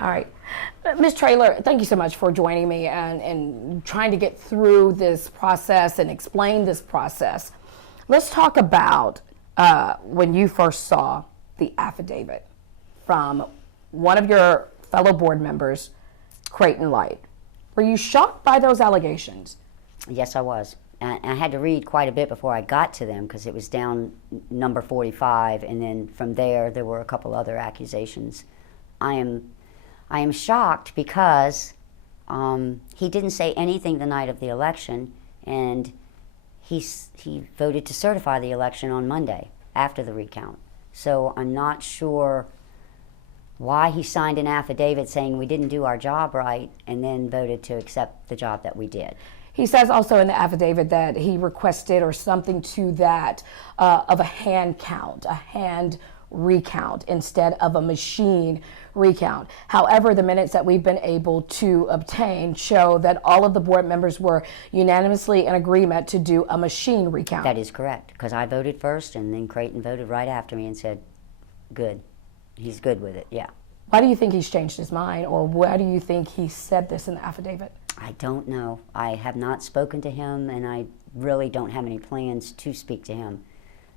All right. Ms. Traylor, thank you so much for joining me and trying to get through this process and explain this process. Let's talk about when you first saw the affidavit from one of your fellow board members, Creighton Light. Were you shocked by those allegations? Yes, I was. I had to read quite a bit before I got to them because it was down number 45, and then from there were a couple other accusations. I am shocked because he didn't say anything the night of the election, and he voted to certify the election on Monday after the recount. So I'm not sure why he signed an affidavit saying we didn't do our job right and then voted to accept the job that we did. He says also in the affidavit that he requested or something to that of a hand count, a hand recount instead of a machine recount. However, the minutes that we've been able to obtain show that all of the board members were unanimously in agreement to do a machine recount. That is correct, because I voted first and then Creighton voted right after me and said, good. He's good with it, yeah. Why do you think he's changed his mind, or why do you think he said this in the affidavit? I don't know. I have not spoken to him, and I really don't have any plans to speak to him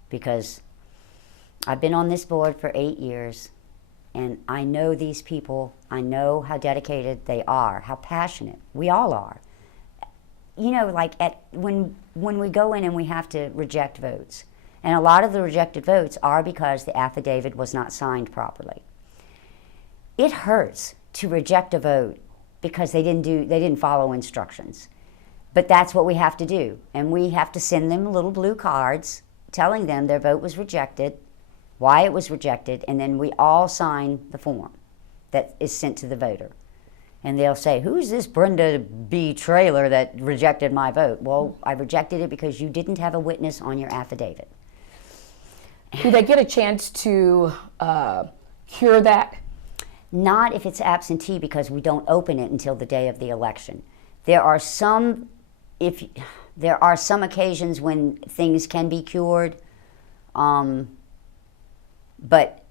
because I've been on this board for 8 years, and I know these people. I know how dedicated they are, how passionate. We all are. You know, like when we go in and we have to reject votes, and a lot of the rejected votes are because the affidavit was not signed properly. It hurts to reject a vote because they didn't follow instructions. But that's what we have to do. And we have to send them little blue cards telling them their vote was rejected, why it was rejected, and then we all sign the form that is sent to the voter. And they'll say, who's this Brenda B. Traylor that rejected my vote? Well, I rejected it because you didn't have a witness on your affidavit. Do they get a chance to cure that? Not if it's absentee, because we don't open it until the day of the election. There are some occasions when things can be cured, but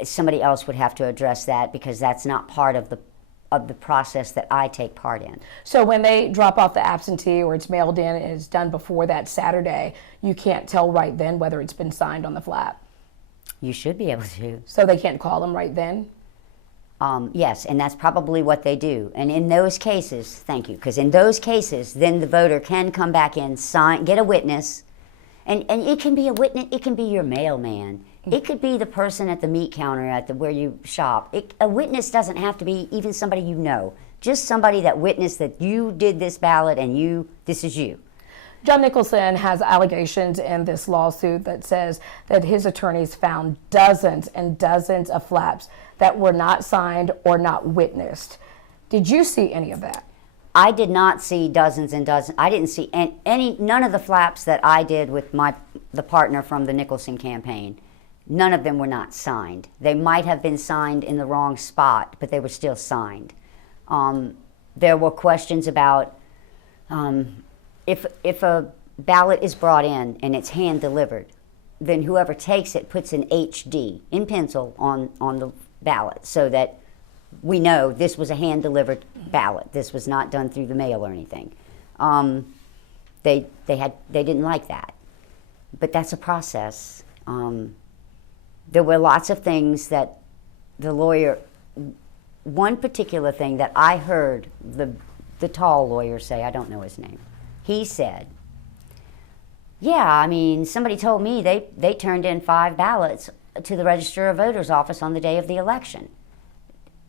somebody else would have to address that because that's not part of the process that I take part in. So when they drop off the absentee or it's mailed in and it's done before that Saturday, you can't tell right then whether it's been signed on the flap? You should be able to. So they can't call them right then? Yes, and that's probably what they do. And in those cases, thank you, because in those cases, then the voter can come back in, sign, get a witness, and it can be a witness, it can be your mailman, it could be the person at the meat counter where you shop. A witness doesn't have to be even somebody you know, just somebody that witnessed that you did this ballot and this is you. John Nicholson has allegations in this lawsuit that says that his attorneys found dozens and dozens of flaps that were not signed or not witnessed. Did you see any of that? I did not see dozens and dozens. I didn't see none of the flaps that I did with the partner from the Nicholson campaign. None of them were not signed. They might have been signed in the wrong spot, but they were still signed. There were questions about if a ballot is brought in and it's hand delivered, then whoever takes it puts an HD in pencil on the ballot so that we know this was a hand delivered ballot. This was not done through the mail or anything. They didn't like that, but that's a process. There were lots of things that the lawyer. One particular thing that I heard the tall lawyer say, I don't know his name. He said, yeah, I mean, somebody told me they turned in 5 ballots to the Register of Voters office on the day of the election.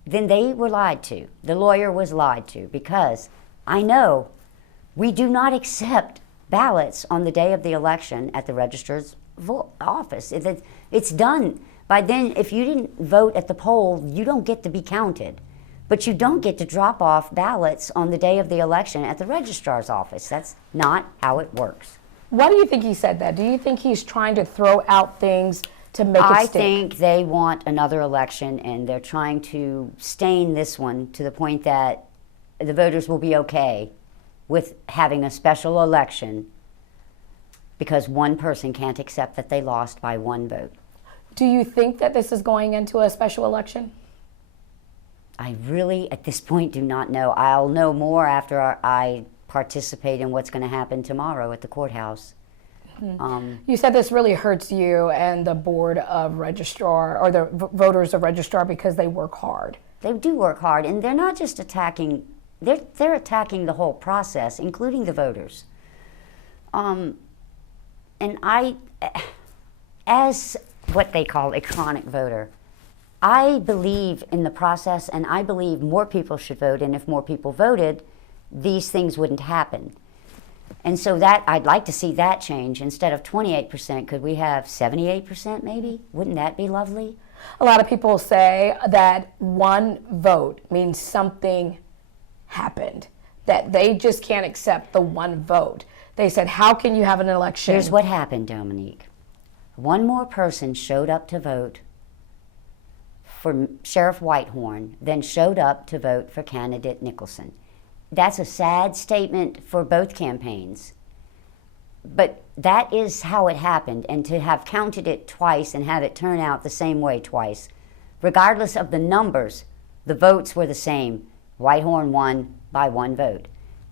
Then they were lied to. The lawyer was lied to because I know we do not accept ballots on the day of the election at the Registrar's office. It's done. By then, if you didn't vote at the poll, you don't get to be counted. But you don't get to drop off ballots on the day of the election at the registrar's office. That's not how it works. Why do you think he said that? Do you think he's trying to throw out things to make it stick? I think they want another election, and they're trying to stain this one to the point that the voters will be okay with having a special election because one person can't accept that they lost by 1 vote. Do you think that this is going into a special election? I really, at this point, do not know. I'll know more after I participate in what's going to happen tomorrow at the courthouse. You said this really hurts you and the board of registrar, or the voters of registrar, because they work hard. They do work hard, and they're not just attacking, they're attacking the whole process, including the voters. And I, as what they call a chronic voter, I believe in the process, and I believe more people should vote, and if more people voted, these things wouldn't happen. And so that, I'd like to see that change. Instead of 28%, could we have 78% maybe? Wouldn't that be lovely? A lot of people say that one vote means something happened, that they just can't accept the one vote. They said, how can you have an election? Here's what happened, Dominique. One more person showed up to vote for Sheriff Whitehorn than showed up to vote for candidate Nicholson. That's a sad statement for both campaigns. But that is how it happened, and to have counted it twice and have it turn out the same way twice, regardless of the numbers, the votes were the same. Whitehorn won by one vote.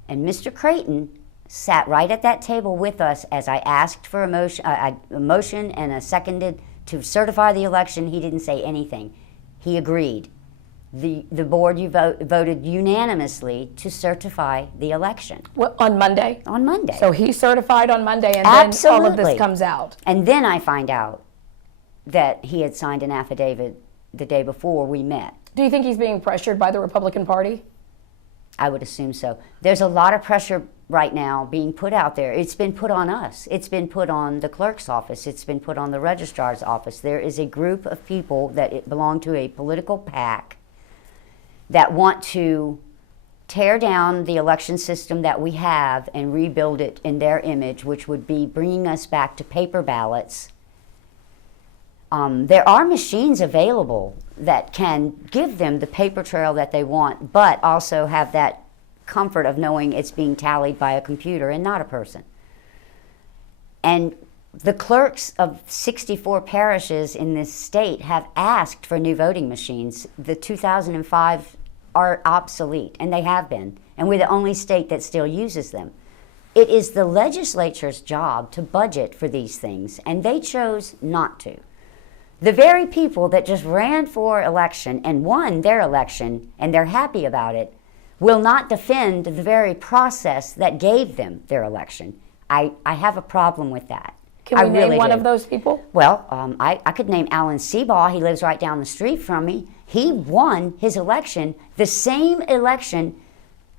And Mr. Creighton sat right at that table with us as I asked for a motion and a seconded to certify the election. He didn't say anything. He agreed. The board voted unanimously to certify the election. Well, on Monday? On Monday. So he certified on Monday, and Absolutely. then all of this comes out. And then I find out that he had signed an affidavit the day before we met. Do you think he's being pressured by the Republican Party? I would assume so. There's a lot of pressure right now being put out there. It's been put on us. It's been put on the clerk's office. It's been put on the registrar's office. There is a group of people that belong to a political PAC that want to tear down the election system that we have and rebuild it in their image, which would be bringing us back to paper ballots. There are machines available that can give them the paper trail that they want, but also have that comfort of knowing it's being tallied by a computer and not a person. And the clerks of 64 parishes in this state have asked for new voting machines. The 2005 are obsolete, and they have been, and we're the only state that still uses them. It is the legislature's job to budget for these things, and they chose not to. The very people that just ran for election and won their election, and they're happy about it, will not defend the very process that gave them their election. I have a problem with that. Can we name one of those people? Well, I could name Alan Seabaugh. He lives right down the street from me. He won his election, the same election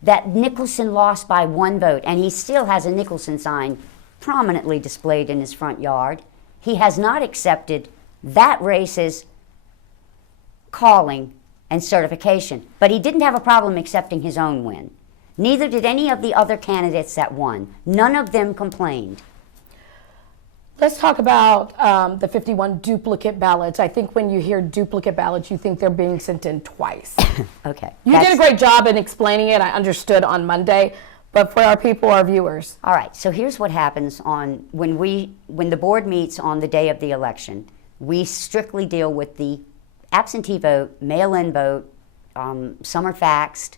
that Nicholson lost by one vote, and he still has a Nicholson sign prominently displayed in his front yard. He has not accepted that race's calling and certification, but he didn't have a problem accepting his own win. Neither did any of the other candidates that won. None of them complained. Let's talk about the 51 duplicate ballots. I think when you hear duplicate ballots, you think they're being sent in twice. Okay. You did a great job in explaining it. I understood on Monday, but for our people, our viewers. All right, so here's what happens when the board meets on the day of the election. We strictly deal with the absentee vote, mail-in vote, some are faxed.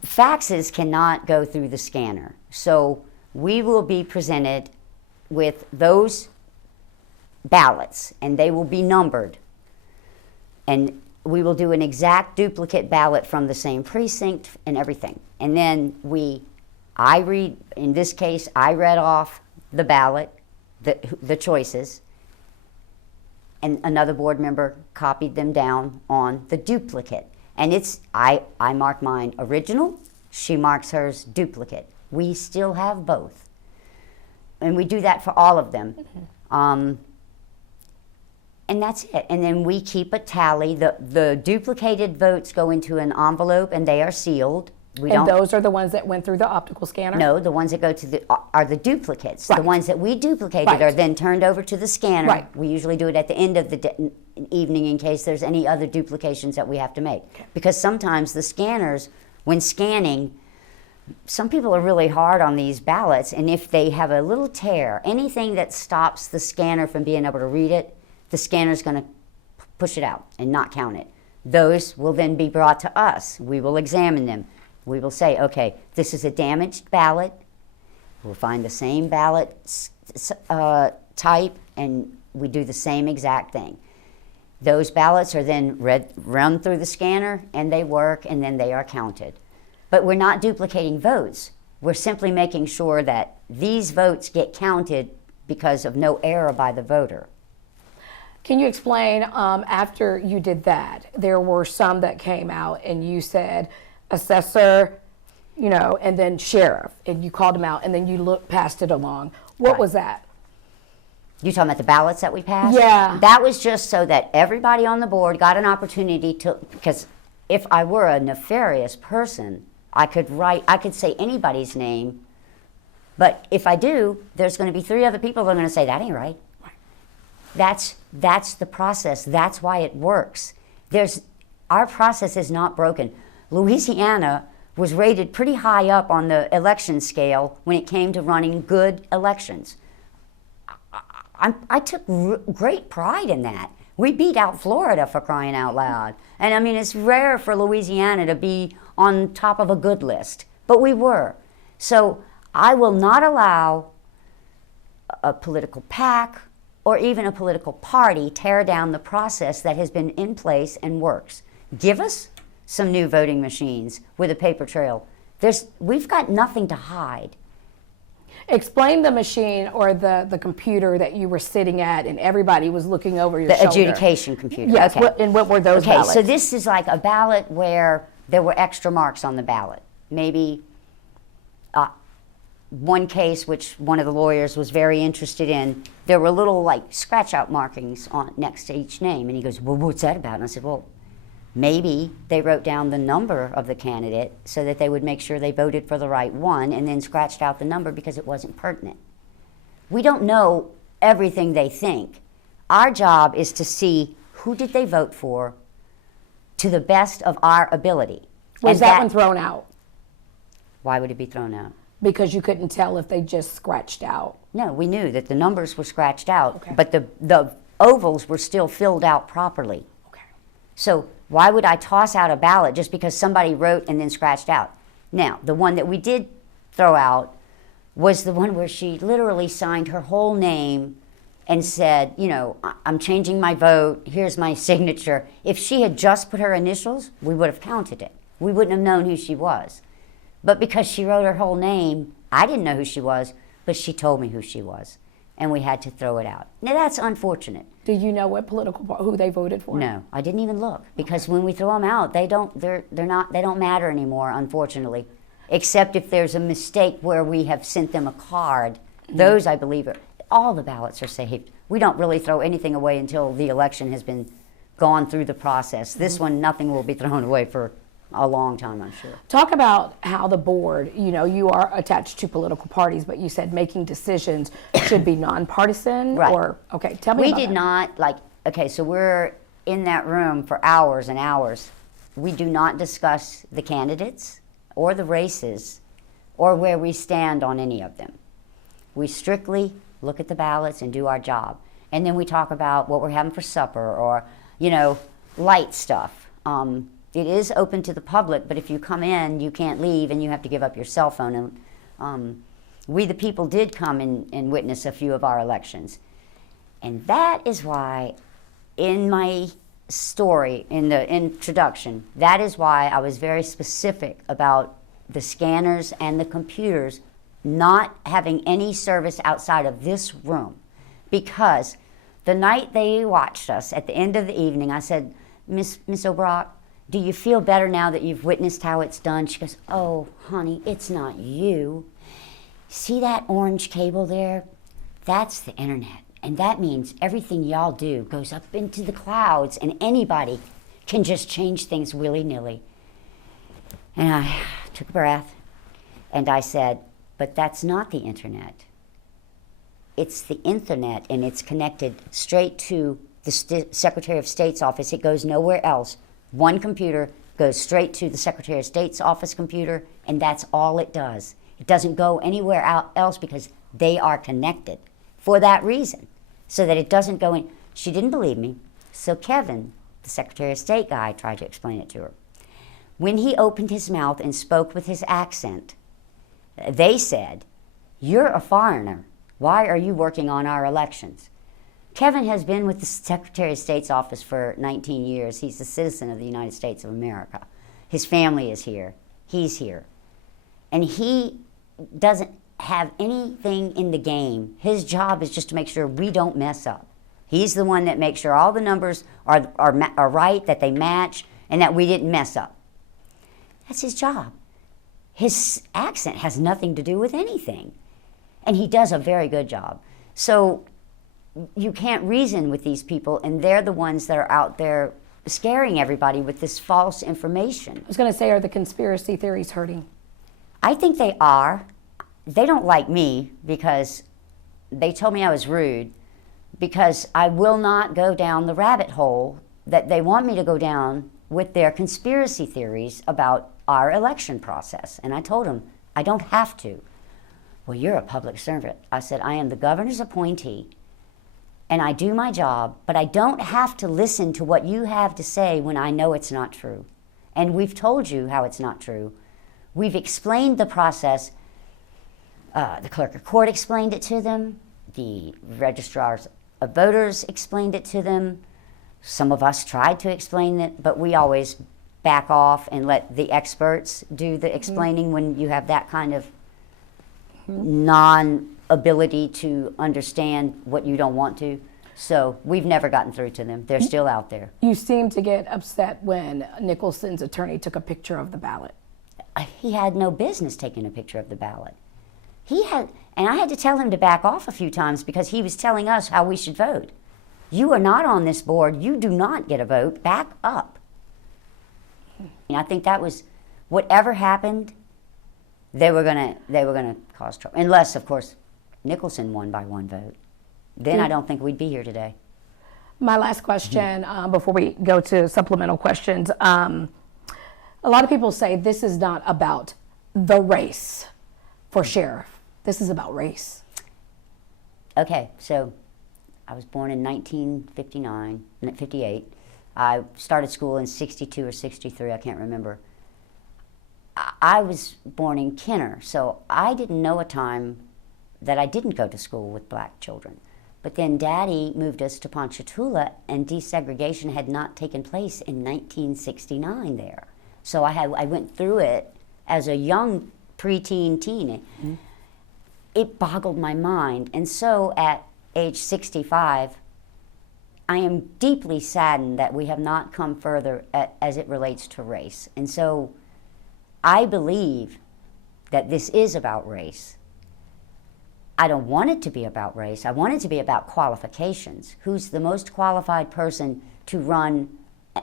Faxes cannot go through the scanner. So we will be presented with those ballots, and they will be numbered. And we will do an exact duplicate ballot from the same precinct and everything. And then I read off the ballot, the choices, and another board member copied them down on the duplicate. And I mark mine original, she marks hers duplicate. We still have both. And we do that for all of them. And that's it. And then we keep a tally. The duplicated votes go into an envelope and they are sealed. Those are the ones that went through the optical scanner? No, the ones that go to are the duplicates. Right. The ones that we duplicated Right. are then turned over to the scanner. Right. We usually do it at the end of the evening in case there's any other duplications that we have to make. Because sometimes the scanners, when scanning, some people are really hard on these ballots, and if they have a little tear, anything that stops the scanner from being able to read it, the scanner's going to push it out and not count it. Those will then be brought to us. We will examine them. We will say, okay, this is a damaged ballot. We'll find the same ballot type, and we do the same exact thing. Those ballots are then run through the scanner, and they work, and then they are counted. But we're not duplicating votes. We're simply making sure that these votes get counted because of no error by the voter. Can you explain, after you did that, there were some that came out and you said assessor, you know, and then sheriff, and you called them out, and then you passed it along. What Right. was that? You talking about the ballots that we passed? Yeah. That was just so that everybody on the board got an opportunity to, because if I were a nefarious person, I could say anybody's name, but if I do, there's going to be 3 other people that are going to say, that ain't right. That's the process. That's why it works. Our process is not broken. Louisiana was rated pretty high up on the election scale when it came to running good elections. I took great pride in that. We beat out Florida, for crying out loud. And I mean, it's rare for Louisiana to be on top of a good list, but we were. So I will not allow a political PAC or even a political party tear down the process that has been in place and works. Give us some new voting machines with a paper trail. We've got nothing to hide. Explain the machine or the computer that you were sitting at and everybody was looking over your shoulder. The adjudication computer. Yes, Okay. and what were those ballots? So this is like a ballot where there were extra marks on the ballot. Maybe one case, which one of the lawyers was very interested in, there were little like scratch out markings next to each name. And he goes, well, what's that about? And I said, well, maybe they wrote down the number of the candidate so that they would make sure they voted for the right one and then scratched out the number because it wasn't pertinent. We don't know everything they think. Our job is to see who did they vote for to the best of our ability. Was that one thrown out? Why would it be thrown out? Because you couldn't tell if they just scratched out. No, we knew that the numbers were scratched out, Okay. but the ovals were still filled out properly. Okay. So why would I toss out a ballot just because somebody wrote and then scratched out? Now, the one that we did throw out was the one where she literally signed her whole name and said, you know, I'm changing my vote, here's my signature. If she had just put her initials, we would have counted it. We wouldn't have known who she was. But because she wrote her whole name, I didn't know who she was, but she told me who she was. And we had to throw it out. Now that's unfortunate. Do you know what who they voted for? No, I didn't even look because when we throw them out, they don't matter anymore, unfortunately, except if there's a mistake where we have sent them a card. Those, I believe, all the ballots are saved. We don't really throw anything away until the election has been gone through the process. This one, nothing will be thrown away for a long time, I'm sure. Talk about how the board, you know, you are attached to political parties, but you said making decisions should be nonpartisan. Right. Or, okay, tell me We about did that. not, so we're in that room for hours and hours. We do not discuss the candidates or the races or where we stand on any of them. We strictly look at the ballots and do our job. And then we talk about what we're having for supper or, you know, light stuff. It is open to the public, but if you come in, you can't leave and you have to give up your cell phone. And we, the people, did come and witness a few of our elections. And that is why in my story, in the introduction, that is why I was very specific about the scanners and the computers not having any service outside of this room. Because the night they watched us, at the end of the evening, I said, Miss O'Brock, do you feel better now that you've witnessed how it's done? She goes, oh, honey, it's not you. See that orange cable there? That's the internet. And that means everything y'all do goes up into the clouds and anybody can just change things willy-nilly. And I took a breath and I said, but that's not the internet. It's the internet and it's connected straight to the Secretary of State's office. It goes nowhere else. One computer goes straight to the Secretary of State's office computer, and that's all it does. It doesn't go anywhere else because they are connected for that reason, so that it doesn't go in. She didn't believe me, so Kevin, The Secretary of State guy tried to explain it to her. When he opened his mouth and spoke with his accent, they said, "You're a foreigner. Why are you working on our elections?" Kevin has been with the Secretary of State's office for 19 years. He's a citizen of the United States of America. His family is here. He's here. And he doesn't have anything in the game. His job is just to make sure we don't mess up. He's the one that makes sure all the numbers are right, that they match, and that we didn't mess up. That's his job. His accent has nothing to do with anything. And he does a very good job. So you can't reason with these people, and they're the ones that are out there scaring everybody with this false information. I was going to say, are the conspiracy theories hurting? I think they are. They don't like me because they told me I was rude, because I will not go down the rabbit hole that they want me to go down with their conspiracy theories about our election process. And I told them, I don't have to. Well, you're a public servant. I said, I am the governor's appointee, and I do my job, but I don't have to listen to what you have to say when I know it's not true. And we've told you how it's not true. We've explained the process. The clerk of court explained it to them. The registrars of voters explained it to them. Some of us tried to explain it, but we always back off and let the experts do the explaining when you have that kind of non-ability to understand what you don't want to. So we've never gotten through to them. They're still out there. You seemed to get upset when Nicholson's attorney took a picture of the ballot. He had no business taking a picture of the ballot. And I had to tell him to back off a few times because he was telling us how we should vote. You are not on this board. You do not get a vote. Back up. And I think that was, whatever happened, they were gonna cause trouble. Unless, of course, Nicholson won by one vote. Then I don't think we'd be here today. My last question, before we go to supplemental questions. A lot of people say this is not about the race for sheriff. This is about race. Okay, so I was born in 58. I started school in 62 or 63, I can't remember. I was born in Kenner, so I didn't know a time that I didn't go to school with black children. But then Daddy moved us to Ponchatoula, and desegregation had not taken place in 1969 there. So I went through it as a young preteen teen. Mm-hmm. It boggled my mind. And so at age 65, I am deeply saddened that we have not come further as it relates to race. And so I believe that this is about race. I don't want it to be about race. I want it to be about qualifications. Who's the most qualified person to run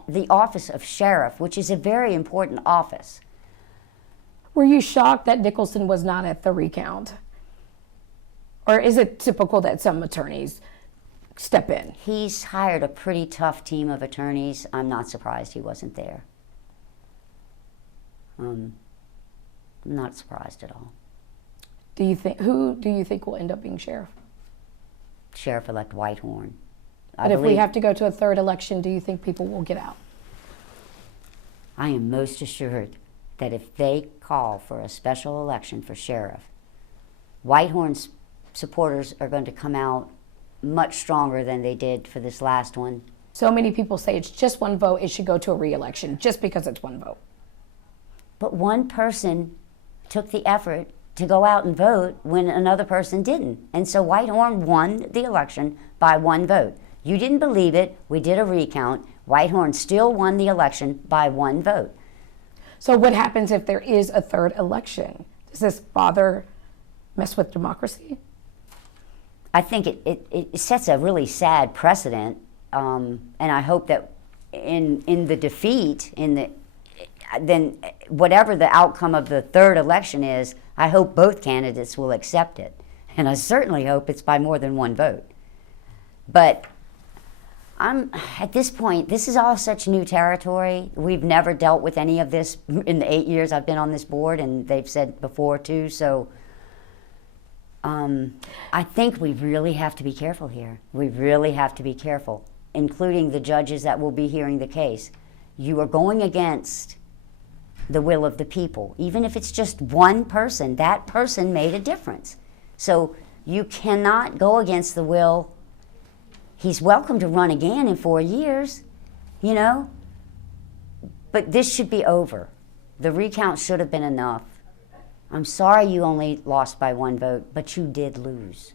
the office of sheriff, which is a very important office. Were you shocked that Nicholson was not at the recount? Or is it typical that some attorneys step in? He's hired a pretty tough team of attorneys. I'm not surprised he wasn't there. I'm not surprised at all. Who do you think will end up being sheriff? Sheriff-elect Whitehorn. But if we have to go to a third election, do you think people will get out? I am most assured that if they call for a special election for sheriff, Whitehorn's supporters are going to come out much stronger than they did for this last one. So many people say it's just one vote, it should go to a re-election just because it's one vote. But one person took the effort to go out and vote when another person didn't. And so Whitehorn won the election by one vote. You didn't believe it. We did a recount. Whitehorn still won the election by one vote. So what happens if there is a third election? Does this mess with democracy? I think it sets a really sad precedent. And I hope that in the defeat, then whatever the outcome of the third election is, I hope both candidates will accept it. And I certainly hope it's by more than one vote. But at this point, this is all such new territory. We've never dealt with any of this in the 8 years I've been on this board, and they've said before too. So I think we really have to be careful here. We really have to be careful. including the judges that will be hearing the case, you are going against the will of the people. Even if it's just one person, that person made a difference. So you cannot go against the will. He's welcome to run again in 4 years, you know? But this should be over. The recount should have been enough. I'm sorry you only lost by 1 vote, but you did lose.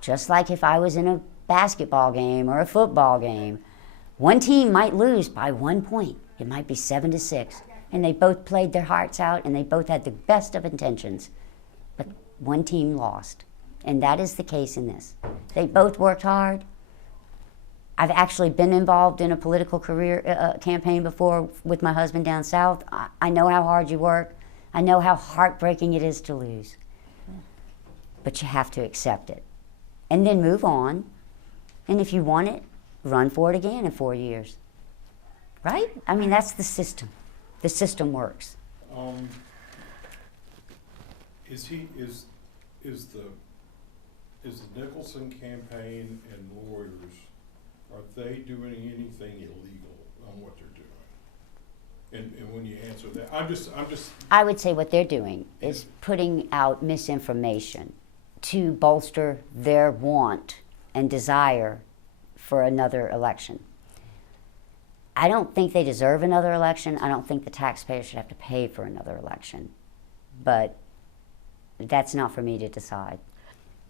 Just like if I was in a basketball game or a football game, one team might lose by 1 point. It might be 7-6. And they both played their hearts out and they both had the best of intentions. But one team lost. And that is the case in this. They both worked hard. I've actually been involved in a political career campaign before with my husband down south. I know how hard you work. I know how heartbreaking it is to lose. But you have to accept it. And then move on. And if you want it, run for it again in 4 years. Right? I mean, that's the system. The system works. Is the Nicholson campaign and lawyers, are they doing anything illegal on what they're doing? And when you answer that, I'm just. I would say what they're doing is putting out misinformation to bolster their want and desire for another election. I don't think they deserve another election. I don't think the taxpayers should have to pay for another election. But that's not for me to decide.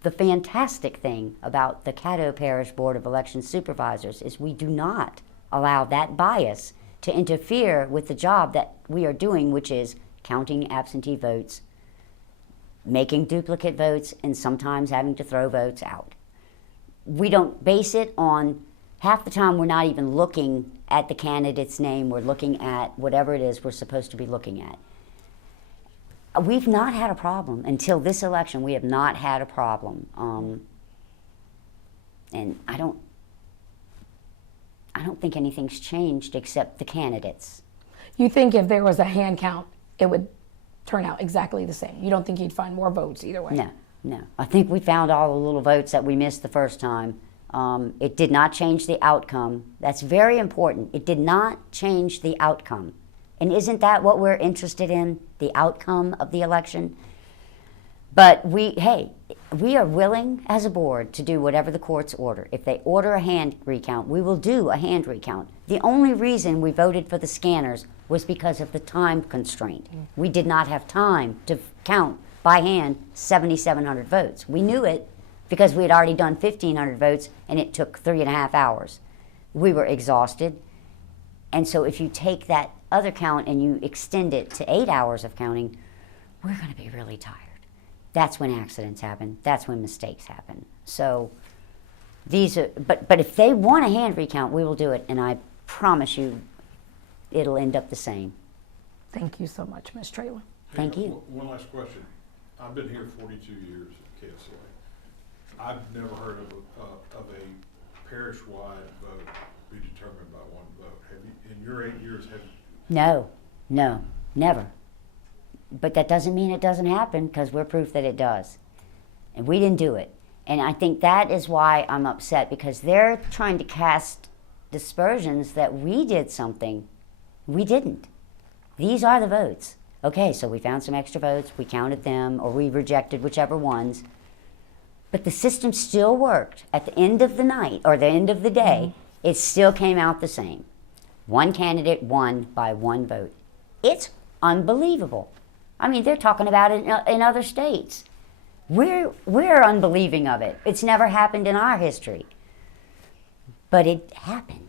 The fantastic thing about the Caddo Parish Board of Election Supervisors is we do not allow that bias to interfere with the job that we are doing, which is counting absentee votes, making duplicate votes, and sometimes having to throw votes out. We don't base it on, half the time we're not even looking at the candidate's name, we're looking at whatever it is we're supposed to be looking at. We've not had a problem until this election. We have not had a problem, and I don't think anything's changed except the candidates. You think if there was a hand count, it would turn out exactly the same? You don't think you'd find more votes either way? No. I think we found all the little votes that we missed the first time. It did not change the outcome. That's very important. It did not change the outcome. And isn't that what we're interested in, the outcome of the election? But we are willing as a board to do whatever the courts order. If they order a hand recount, we will do a hand recount. The only reason we voted for the scanners was because of the time constraint. We did not have time to count by hand 7,700 votes. We knew it because we had already done 1,500 votes and it took 3.5 hours. We were exhausted. And so if you take that other count and you extend it to 8 hours of counting, we're going to be really tired. That's when accidents happen. That's when mistakes happen. So these are, but if they want a hand recount, we will do it, and I promise you it'll end up the same. Thank you so much, Ms. Traylor. Thank you. One last question. I've been here 42 years at KSLA. I've never heard of a parish-wide vote be determined by one vote. Have you, in your 8 years, have you? No, never. But that doesn't mean it doesn't happen, because we're proof that it does. And we didn't do it. And I think that is why I'm upset, because they're trying to cast dispersions that we did something. We didn't. These are the votes. Okay, so we found some extra votes, we counted them, or we rejected whichever ones. But the system still worked. At the end of the night, or the end of the day, it still came out the same. One candidate won by one vote. It's unbelievable. I mean, they're talking about it in other states. We're unbelieving of it. It's never happened in our history. But it happened.